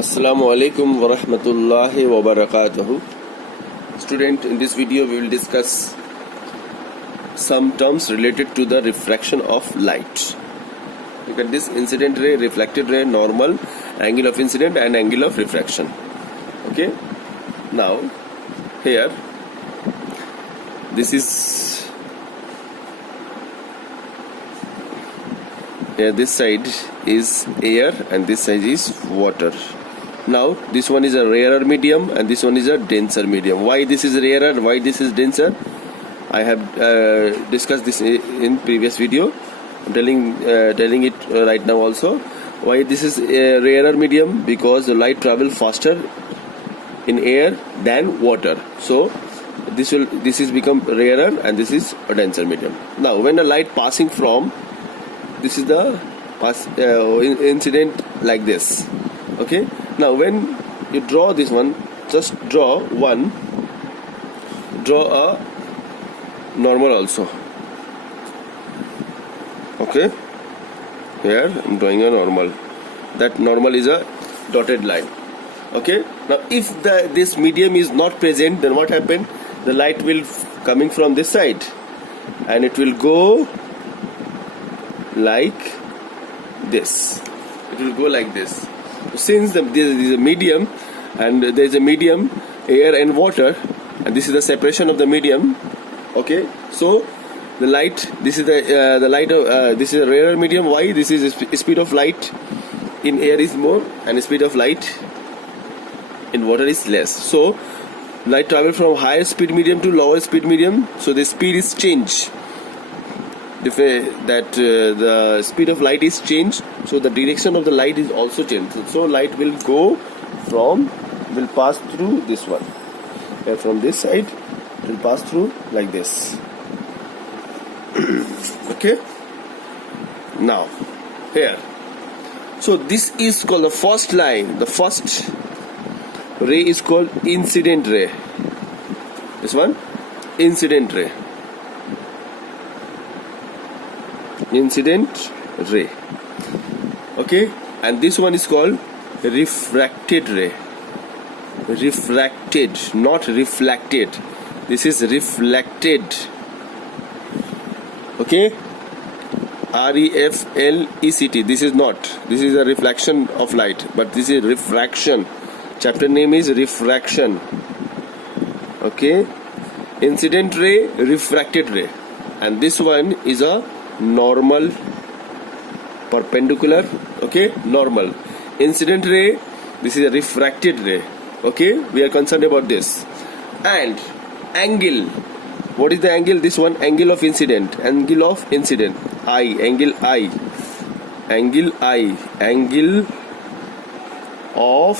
Assalamu alaikum wa rahmatullahi wa barakatuhu. Student, in this video we will discuss some terms related to the refraction of light. Look at this: incident ray, reflected ray, normal, angle of incident and angle of refraction. Okay, now here this is this side is air and this side is water. Now this one is a rarer medium and this one is a denser medium. Why this is rarer, why this is denser, I have discussed this in previous video. I'm telling it right now also. Why this is a rarer medium? Because the light travel faster in air than water, so this is become rarer and this is a denser medium. Now when a light passing from, this is the incident like this. Okay, now when you draw this one, just draw a normal also. Okay, here I'm drawing a normal. That normal is a dotted line. Okay, now if this medium is not present, then what happened? The light will coming from this side and it will go like this. It will go like this. Since there is a medium and there is a medium, air and water, and this is the separation of the medium. Okay, so the light, this is the light of this is a rarer medium. Why? This is speed of light in air is more and speed of light in water is less. So light travel from higher speed medium to lower speed medium, so the speed is changed. The speed of light is changed, so the direction of the light is also changed. So light will pass through this one. From this side, it will pass through like this. Okay. Now here, so this is called the first line. The first ray is called incident ray. This one, incident ray. Incident ray. Okay, and this one is called refracted ray. Refracted, not reflected. This is reflected. Okay, REFLECT. This is not. This is a reflection of light, but this is refraction. Chapter name is refraction. Okay, incident ray, refracted ray, and this one is a normal, perpendicular. Okay, normal. Incident ray, this is a refracted ray. Okay, we are concerned about this. And angle, what is the angle? This one, angle of incident. Angle of incident, I, angle I, angle I, angle of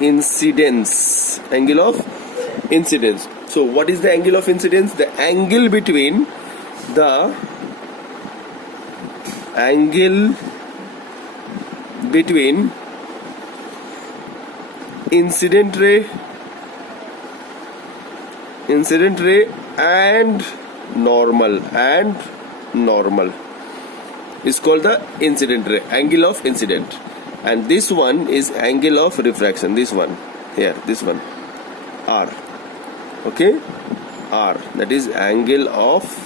incidence, angle of incidence. So what is the angle of incidence? The angle between incident ray and normal is called the incident ray, angle of incident. And this one is angle of refraction. This one here, this one, R. Okay, R, that is angle of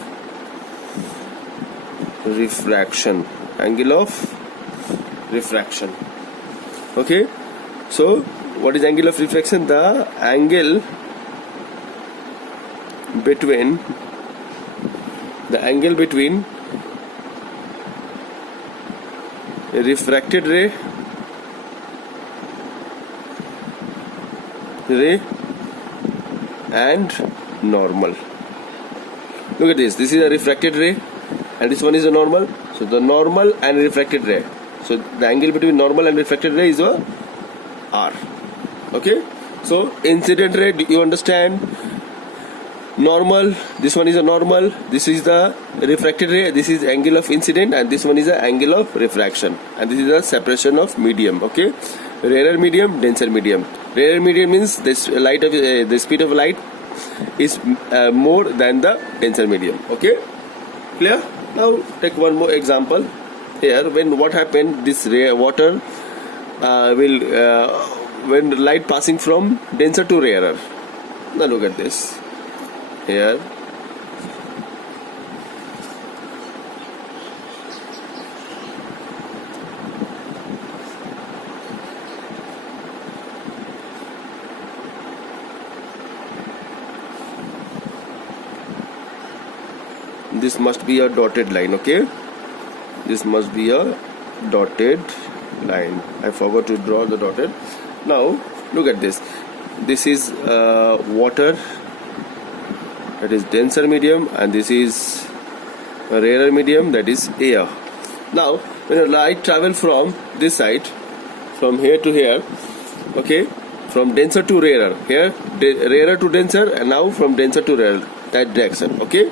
refraction, angle of refraction. Okay, so what is angle of refraction? The angle between a refracted ray and normal. Look at this. This is a refracted ray and this one is a normal. So the normal and refracted ray. So the angle between normal and refracted ray is a R. Okay. So incident ray, do you understand? Normal, this one is a normal. This is the refracted ray. This is angle of incident and this one is the angle of refraction. And this is the separation of medium. Okay. Rarer medium, denser medium. Rarer medium means this light of the speed of light is more than the denser medium. Okay. Clear? Now take one more example. Here, when what happened, this water when light passing from denser to rarer. Now look at this here. This must be a dotted line, okay? This must be a dotted line. I forgot to draw the dotted. Now look at this. This is water, that is denser medium, and this is a rarer medium, that is air. Now when a light travel from this side, from here to here, okay, from denser to rarer, here rarer to denser, and now from denser to rarer, that direction, okay?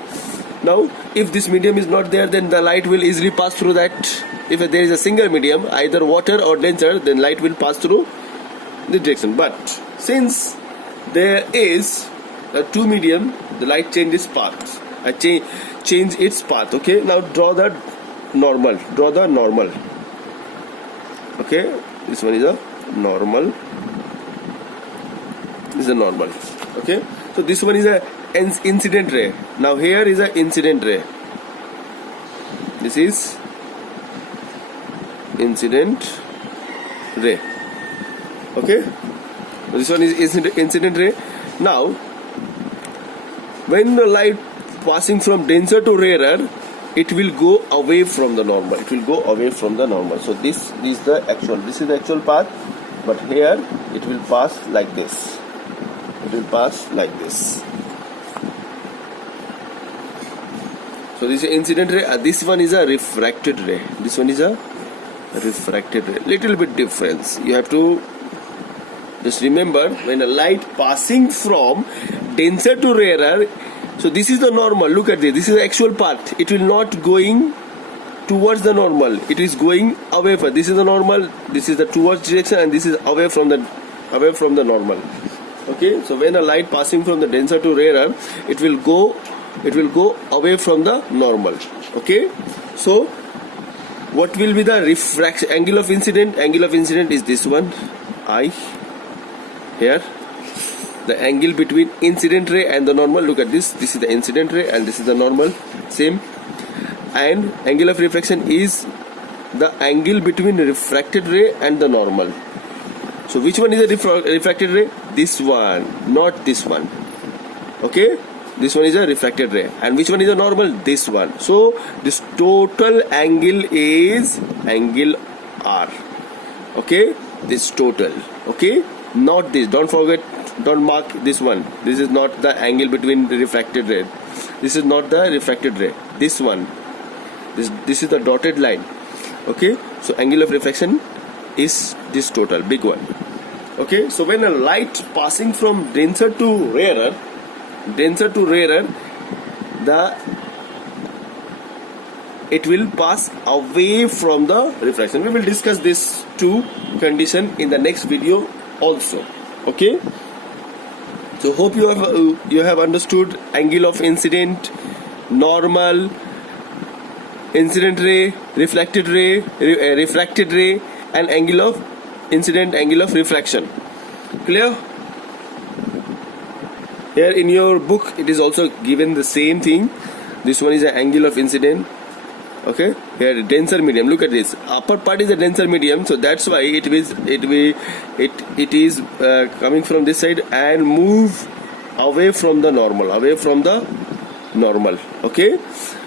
Now if this medium is not there, then the light will easily pass through that. If there is a single medium, either water or denser, then light will pass through the direction. But since there is a two medium, the light changes path. Change its path. Okay. Now draw the normal. Okay. This one is a normal. This is a normal. Okay. So this one is a incident ray. Now here is an incident ray. This is incident ray. Okay. This one is incident ray. Now when the light passing from denser to rarer, it will go away from the normal. So this is the actual path, but here it will pass like this. So this is incident ray. This one is a refracted ray. Little bit difference. You have to just remember, when a light passing from denser to rarer, so this is the normal. Look at this. This is the actual path. It will not going towards the normal. It is going away from. This is the normal. This is the towards direction, and this is away from the normal. Okay. So when a light passing from the denser to rarer, it will go away from the normal. Okay. So what will be the refraction angle of incident? Angle of incident is this one, I. Here the angle between incident ray and the normal. Look at this. This is the incident ray and this is the normal. Same. And angle of refraction is the angle between refracted ray and the normal. So which one is a refracted ray? This one, not this one. Okay. This one is a refracted ray. And which one is a normal? This one. So this total angle is angle R. Okay. This total. Okay. Not this. Don't forget. Don't mark this one. This is not the angle between the refracted ray. This is not the refracted ray. This one. This is the dotted line. Okay. So angle of refraction is this total big one. Okay. So when a light passing from denser to rarer, it will pass away from the refraction. We will discuss this two condition in the next video also. Okay. So hope you have understood angle of incident, normal, incident ray, refracted ray, and angle of incident, angle of refraction. Clear? Here in your book it is also given the same thing. This one is an angle of incident. Okay, here denser medium. Look at this. Upper part is a denser medium, so that's why it is coming from this side and move away from the normal. Okay.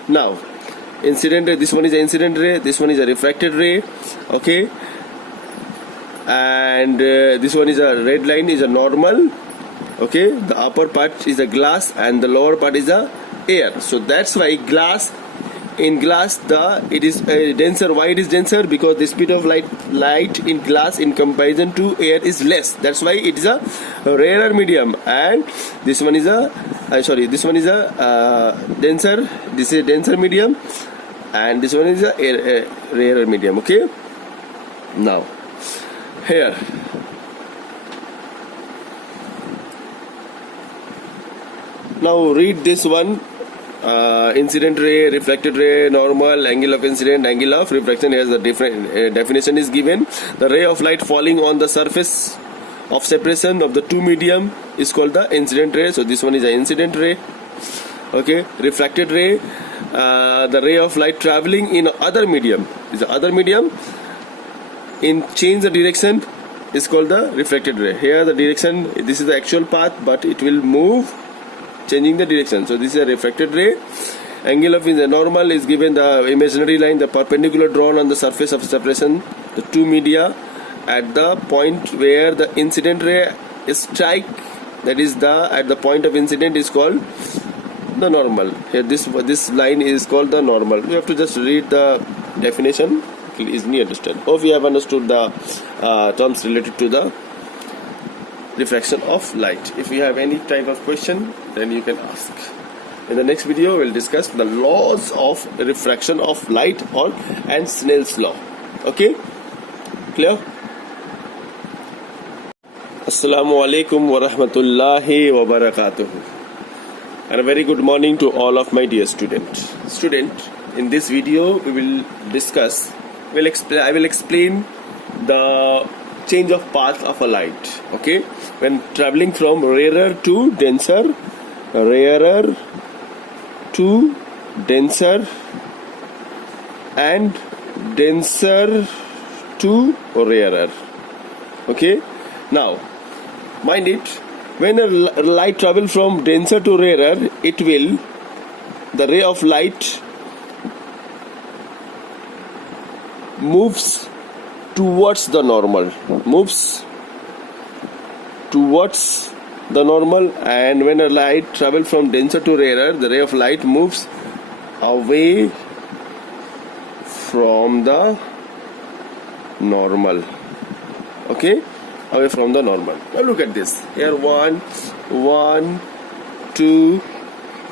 Now, incident ray. This one is an incident ray. This one is a refracted ray. Okay. And this one is a red line is a normal. Okay. The upper part is a glass and the lower part is a air. So that's why in glass it is denser. Why it is denser? Because the speed of light in glass in comparison to air is less. That's why it is a rarer medium. And this one is a denser. This is a denser medium, and this one is a rarer medium. Okay. Now here. Now read this one. incident ray, reflected ray, normal, angle of incident, angle of refraction. Here's the different definition is given. The ray of light falling on the surface of separation of the two medium is called the incident ray. So this one is the incident ray. Okay, refracted ray, the ray of light traveling in other medium is the other medium in change the direction is called the reflected ray. Here the direction, this is the actual path, but it will move changing the direction. So this is a refracted ray. Angle of the normal is given the imaginary line, the perpendicular drawn on the surface of separation, the two media at the point where the incident ray strike, that is the at the point of incident is called the normal. Here this line is called the normal. We have to just read the definition, easily understand. Hope you have understood the terms related to the refraction of light. If you have any type of question, then you can ask. In the next video, we'll discuss the laws of refraction of light and Snell's law. Okay, clear? Assalamu alaikum wa rahmatullahi wa barakatuh. And a very good morning to all of my dear students. In this video, we will discuss. I will explain the change of path of a light. Okay, when traveling from rarer to denser, rarer to denser, and denser to rarer. Okay, now mind it, when a light travels from denser to rarer, the ray of light moves towards the normal, and when a light travels from denser to rarer, the ray of light moves away from the normal. Okay, away from the normal. Now look at this. Here 1, 2,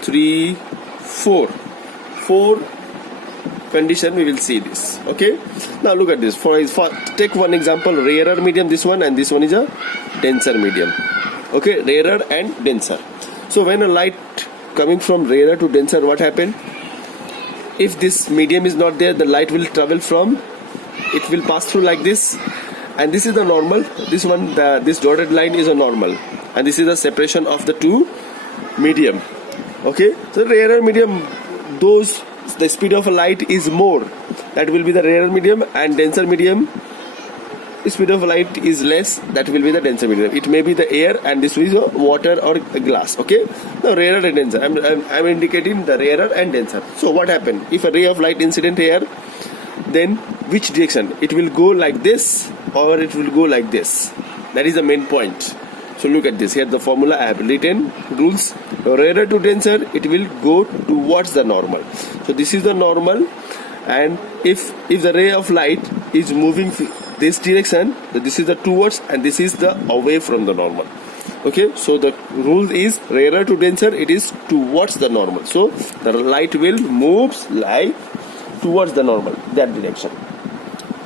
3, 4. 4 condition we will see this. Okay, now look at this. Take one example, rarer medium, this one, and this one is a denser medium. Okay, rarer and denser. So when a light coming from rarer to denser, what happened? If this medium is not there, the light will travel from, it will pass through like this, and this is the normal. This one, this dotted line is a normal, and this is the separation of the two medium. Okay, so rarer medium, the speed of a light is more, that will be the rarer medium, and denser medium, speed of light is less, that will be the denser medium. It may be the air, and this is water or glass. Okay, now rarer and denser, I'm indicating the rarer and denser. So what happened if a ray of light incident here, then which direction it will go, like this or it will go like this? That is the main point. So look at this. Here the formula I have written, rules. Rarer to denser, it will go towards the normal. So this is the normal, and if the ray of light is moving this direction, this is the towards, and this is the away from the normal. Okay, so the rule is rarer to denser, it is towards the normal. So the light will move like towards the normal, that direction.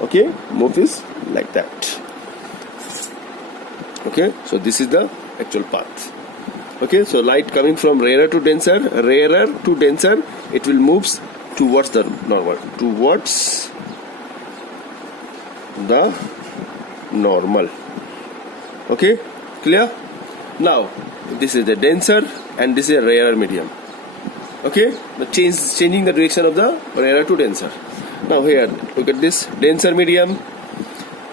Okay, move is like that. Okay, so this is the actual path. Okay, so light coming from rarer to denser, it will move towards the normal, towards the normal. Okay, clear? Now this is the denser and this is a rarer medium. Okay, the changing the direction of the rarer to denser. Now here look at this, denser medium,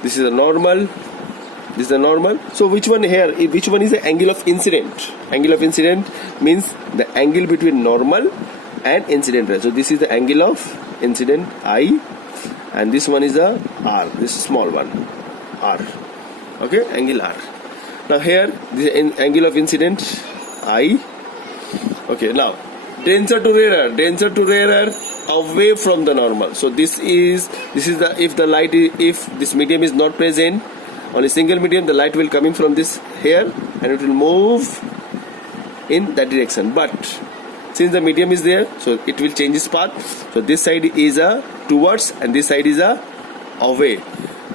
this is a normal, this is the normal. So which one here, which one is the angle of incident? Angle of incident means the angle between normal and incident ray. So this is the angle of incident I, and this one is the R, this small one, R. Okay, angle R. Now here the angle of incident I. Okay, now denser to rarer, away from the normal. So this is the, if this medium is not present on a single medium, the light will coming from this here and it will move in that direction. But since the medium is there, so it will change its path. So this side is a towards and this side is a away.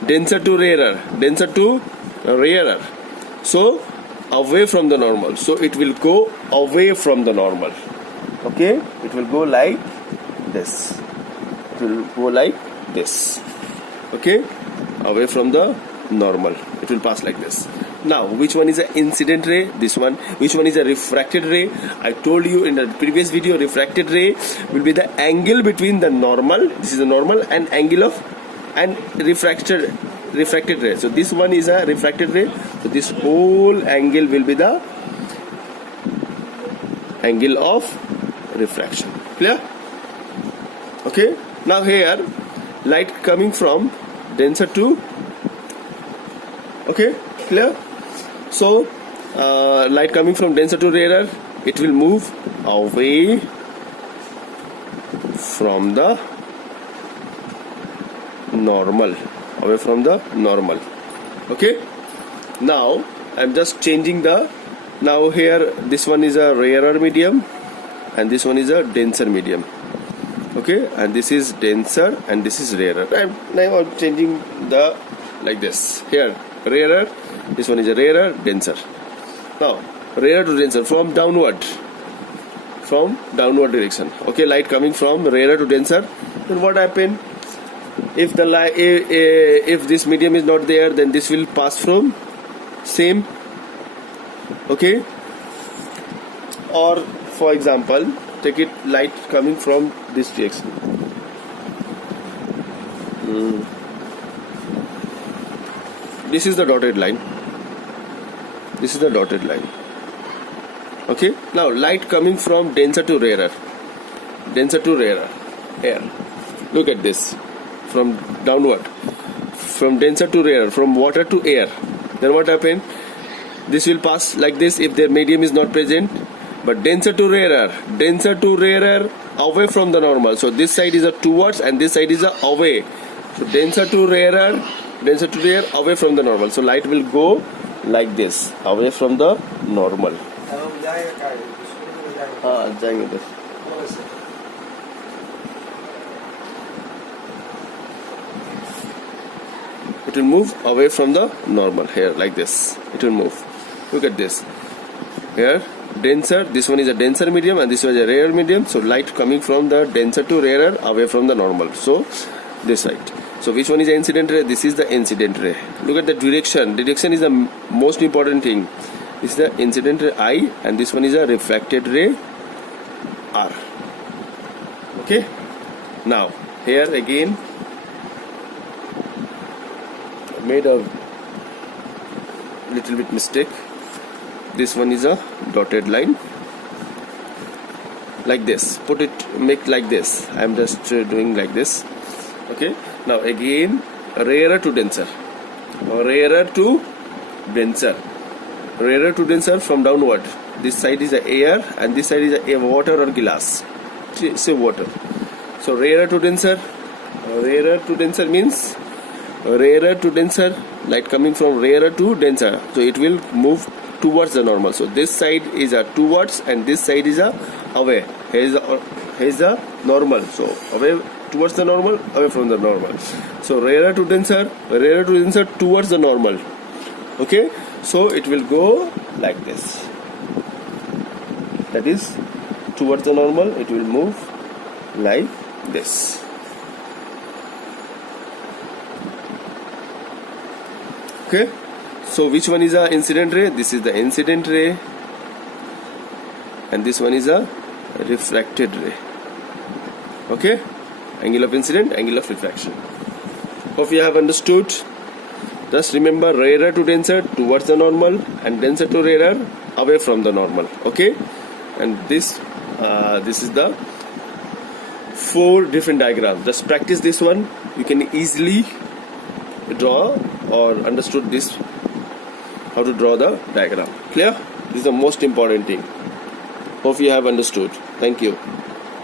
Denser to rarer, so away from the normal. So it will go away from the normal. Okay, it will go like this. It will go like this. Okay, away from the normal, it will pass like this. Now, which one is an incident ray? This one. Which one is a refracted ray? I told you in the previous video, refracted ray will be the angle between the normal, this is the normal, and angle of and refracted ray. So this one is a refracted ray. So this whole angle will be the angle of refraction. Clear? Okay. Now here, light coming from denser to, okay, clear? So light coming from denser to rarer, it will move away from the normal, away from the normal. Okay, now I'm just changing the, now here this one is a rarer medium and this one is a denser medium. Okay, and this is denser and this is rarer. Now I'm changing the, like this. Here rarer, this one is a rarer, denser. Now rarer to denser from downward direction. Okay, light coming from rarer to denser. Then what happen? If the light, if this medium is not there, then this will pass from same. Okay, or for example, take it light coming from this direction. This is the dotted line. This is the dotted line. Okay, now light coming from denser to rarer. Denser to rarer. Air. Look at this. From downward. From denser to rarer. From water to air. Then what happened? This will pass like this if their medium is not present. But denser to rarer away from the normal. So this side is a towards and this side is a away. So denser to rarer away from the normal. So light will go like this, away from the normal. It will move away from the normal here like this. It will move. Look at this. Here denser, this one is a denser medium and this one is a rarer medium. So light coming from the denser to rarer away from the normal. So this side. So which one is the incident ray? This is the incident ray. Look at the direction. Direction is the most important thing. This is the incident ray I and this one is a refracted ray R. Okay. Now here again I made a little bit mistake. This one is a dotted line. Like this. Put it, make like this. I am just doing like this. Okay. Now again rarer to denser. Rarer to denser. Rarer to denser from downward. This side is the air and this side is the water or glass. Say water. So rarer to denser. Rarer to denser means rarer to denser. Light coming from rarer to denser. So it will move towards the normal. So this side is a towards and this side is a away. Here is the normal. So away towards the normal, away from the normal. So rarer to denser towards the normal. Okay, so it will go like this. That is towards the normal. It will move like this. Okay, so which one is a incident ray? This is the incident ray and this one is a refracted ray. Okay, angle of incident, angle of refraction. Hope you have understood. Just remember rarer to denser towards the normal and denser to rarer away from the normal. Okay, and this is the 4 different diagrams. Just practice this one. You can easily draw or understood this, how to draw the diagram. Clear? This is the most important thing. Hope you have understood. Thank you.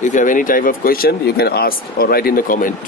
If you have any type of question, you can ask or write in the comment.